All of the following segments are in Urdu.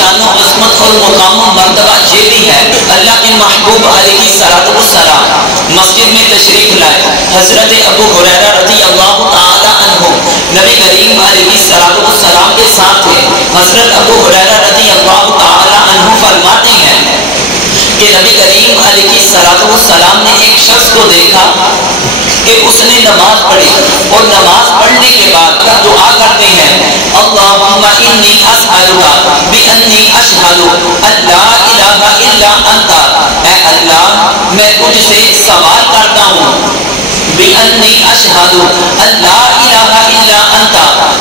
شان و عظمت اور مقام و مرتبہ یہ بھی ہے، اللہ کے محبوب علیہ الصلوۃ والسلام مسجد میں تشریف لائے، حضرت ابو ہریرہ رضی اللہ تعالی عنہ نبی کریم علیہ الصلوۃ والسلام کے ساتھ تھے۔ حضرت ابو ہریرہ رضی اللہ تعالی عنہ فرماتے ہیں کہ نبی کریم علیہ الصلوۃ والسلام نے ایک شخص کو دیکھا کہ اس نے نماز پڑھی اور نماز پڑھنے کے بعد دعا کرتے ہیں، اللہم انی اسألک بانی اشہد ان لا الہ الا انت، اے اللہ میں تجھ سے سوال کرتا ہوں بانی اشہد ان لا الہ الا انت،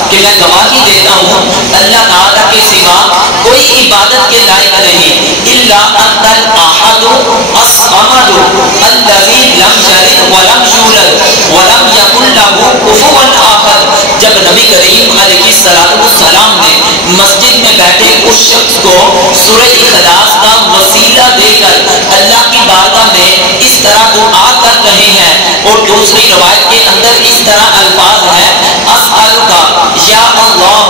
کہ میں گواہی دیتا ہوں اللہ تعالیٰ کے سوا کوئی عبادت کے لائق نہیں، الا انت الاحد الصمد الذی لم یلد ولم یولد ولم یکن لہ کفوا احد۔ جب نبی کریم علیہ الصلوۃ والسلام نے مسجد میں بیٹھے اس شخص کو سورہ اخلاص کا وسیلہ دے کر اللہ کی بارگاہ میں اس طرح دعا کر رہے ہیں، اور دوسری روایت کے اندر اس طرح الفاظ ہیں، اسألک یا اللہ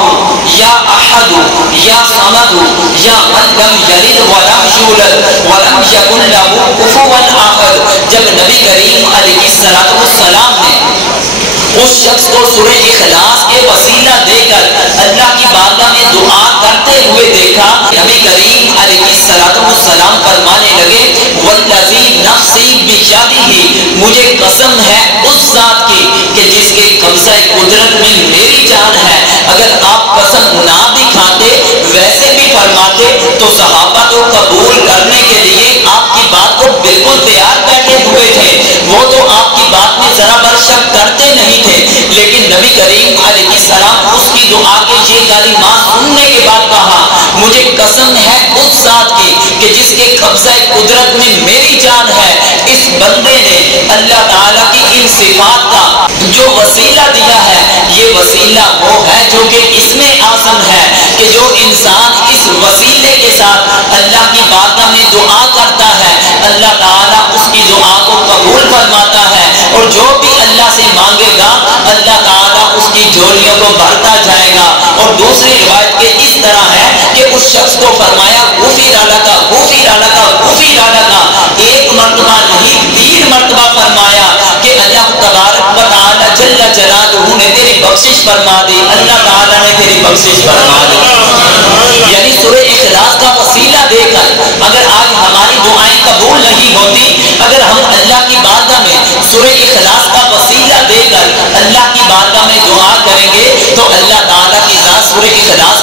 یا احد یا صمد یا من لم یلد ولم یولد ولم یکن لہ کفوا احد۔ جب نبی کریم علیہ الصلوۃ والسلام نے اس شخص کو سورہ اخلاص کے وسیلہ دے کر اللہ کی بارگاہ میں دعا کرتے ہوئے دیکھا، نبی کریم علیہ الصلوۃ والسلام فرمانے لگے، والذی نفسی بیدہ، مجھے قسم ہے اس ذات کی کہ جس کے قبضہ قدرت میں میری جان ہے، اگر آپ قسم نہ بھی کھاتے ویسے بھی فرماتے تو صحابہ تو قبول کرنے کے لیے آپ کی بات کو بالکل تیار بیٹھے ہوئے تھے، وہ تو آپ کی بات میں ذرا بر شک کرتے نہیں تھے، لیکن نبی کریم علیہ السلام اس کی دعا کے یہ کلمات سننے کے بعد کہا، مجھے قسم ہے اس ذات کی کہ جس کے قبضہ قدرت میں میری جان ہے، اس بندے نے اللہ تعالیٰ کی ان صفات کا جو وسیلہ دیا ہے، یہ وسیلہ وہ ہے جو کہ اس میں اعظم ہے کہ جو انسان اس وسیلے کے ساتھ اللہ کی بارگاہ میں دعا کرتا ہے، اللہ تعالیٰ اس کی دعا کو قبول فرماتا ہے، اور جو بھی اللہ سے مانگے گا اللہ تعالیٰ اس کی جھولیوں کو بھرتا جائے گا۔ اور دوسری روایت کے اس طرح ہے کہ اس شخص کو فرمایا غفر لک غفر لک غفر لک، ایک مرتبہ نہیں 3 مرتبہ فرمایا کہ اللہ تبارک و تعالی جل جلالہ نے تیری بخشش فرما دی، اللہ تعالیٰ نے تیری بخشش فرما دی۔ یعنی سورہ اخلاص کا وسیلہ دے کر اگر آج ہماری دعائیں قبول نہیں ہوتی، اگر ہم اللہ کی بارگاہ میں سورہ اخلاص کا وسیلہ دے کر اللہ کی بارگاہ میں دعا کریں گے تو اللہ تعالیٰ کی ذات سورہ اخلاص